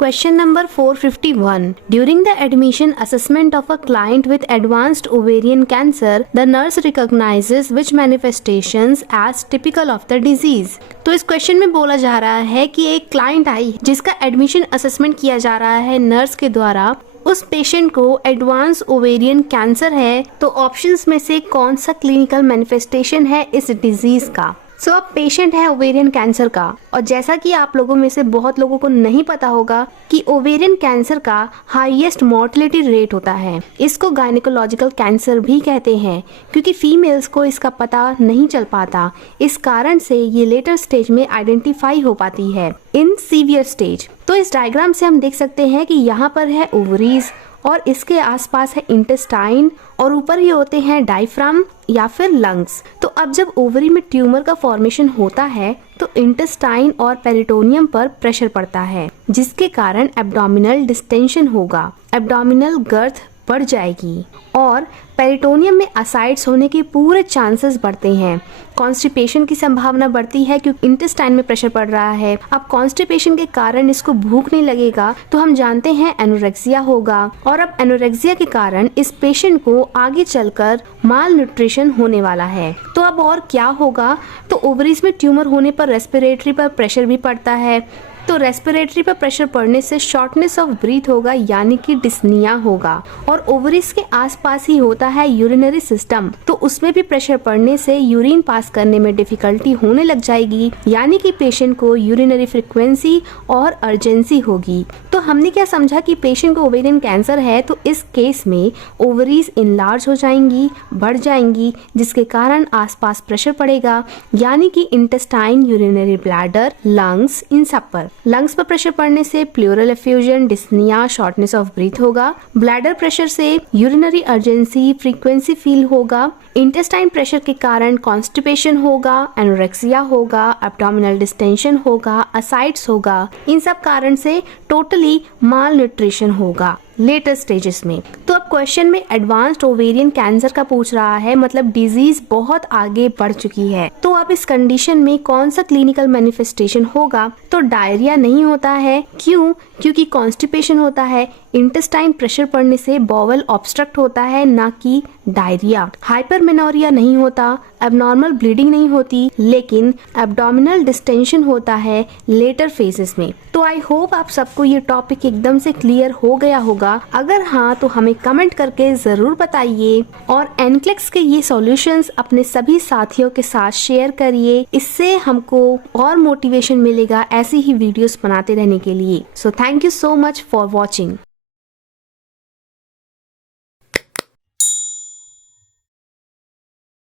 Question number 451. During the admission assessment of a client with advanced ovarian cancer, the nurse recognizes which manifestations as typical of the disease. तो इस question में बोला जा रहा है कि एक क्लाइंट आई जिसका एडमिशन असेसमेंट किया जा रहा है नर्स के द्वारा। उस पेशेंट को एडवांस ओवेरियन कैंसर है, तो ऑप्शंस में से कौन सा क्लिनिकल मैनिफेस्टेशन है इस डिजीज का। सो अब पेशेंट है ओवेरियन कैंसर का, और जैसा कि आप लोगों में से बहुत लोगों को नहीं पता होगा कि ओवेरियन कैंसर का हाईएस्ट मोर्टेलिटी रेट होता है। इसको गायनेकोलॉजिकल कैंसर भी कहते हैं, क्योंकि फीमेल्स को इसका पता नहीं चल पाता। इस कारण से ये लेटर स्टेज में आइडेंटिफाई हो पाती है इन सीवियर स्टेज। तो इस डायग्राम से हम देख सकते हैं कि यहाँ पर है ओवरीज और इसके आसपास है इंटेस्टाइन और ऊपर ही होते हैं डायफ्राम या फिर लंग्स। तो अब जब ओवरी में ट्यूमर का फॉर्मेशन होता है तो इंटेस्टाइन और पेरिटोनियम पर प्रेशर पड़ता है, जिसके कारण एब्डोमिनल डिस्टेंशन होगा, एब्डोमिनल गर्थ बढ़ जाएगी और पेरिटोनियम में असाइड्स होने के पूरे चांसेस बढ़ते हैं। कॉन्स्टिपेशन की संभावना बढ़ती है क्योंकि इंटेस्टाइन में प्रेशर पड़ रहा है। अब कॉन्स्टिपेशन के कारण इसको भूख नहीं लगेगा, तो हम जानते हैं एनोरेक्सिया होगा, और अब एनोरेक्सिया के कारण इस पेशेंट को आगे चलकर माल न्यूट्रिशन होने वाला है। तो अब और क्या होगा, तो ओवरीज में ट्यूमर होने पर रेस्पिरेटरी पर प्रेशर भी पड़ता है। तो रेस्पिरेटरी पर प्रेशर पड़ने से शॉर्टनेस ऑफ ब्रीथ होगा, यानी कि डिस्निया होगा। और ओवरीज के आसपास ही होता है यूरिनरी सिस्टम, तो उसमें भी प्रेशर पड़ने से यूरिन पास करने में डिफिकल्टी होने लग जाएगी, यानी कि पेशेंट को यूरिनरी फ्रीक्वेंसी और अर्जेंसी होगी। तो हमने क्या समझा कि पेशेंट को ओवेरियन कैंसर है, तो इस केस में ओवरीज इनलार्ज हो जाएंगी, बढ़ जाएंगी, जिसके कारण आसपास प्रेशर पड़ेगा, यानी कि इंटेस्टाइन, यूरिनरी ब्लैडर, लंग्स, इन सब पर। लंग्स पर प्रेशर पड़ने से pleural effusion, dyspnea, shortness of breath होगा। ब्लैडर प्रेशर से यूरिनरी अर्जेंसी, फ्रीक्वेंसी फील होगा। इंटेस्टाइन प्रेशर के कारण कॉन्स्टिपेशन होगा, एनोरेक्सिया होगा, एब्डोमिनल डिस्टेंशन होगा, असाइड्स होगा। इन सब कारण से टोटली माल न्यूट्रिशन होगा लेटर स्टेजेस में। तो अब क्वेश्चन में एडवांस्ड ओवेरियन कैंसर का पूछ रहा है, मतलब डिजीज बहुत आगे बढ़ चुकी है। तो अब इस कंडीशन में कौन सा क्लिनिकल मैनिफेस्टेशन होगा, तो डायरिया नहीं होता है। क्यों? क्योंकि कॉन्स्टिपेशन होता है। इंटेस्टाइन प्रेशर पड़ने से बॉवल ऑब्स्ट्रक्ट होता है, ना कि डायरिया। हाइपरमेनोरिया नहीं होता, एबनॉर्मल ब्लीडिंग नहीं होती, लेकिन एब्डोमिनल डिस्टेंशन होता है लेटर फेजेस में। तो आई होप आप सबको ये टॉपिक एकदम से क्लियर हो गया होगा। अगर हाँ, तो हमें कमेंट करके जरूर बताइए, और एनक्लेक्स के ये सॉल्यूशंस अपने सभी साथियों के साथ शेयर करिए। इससे हमको और मोटिवेशन मिलेगा ऐसी ही वीडियोस बनाते रहने के लिए। So thank you so much for watching.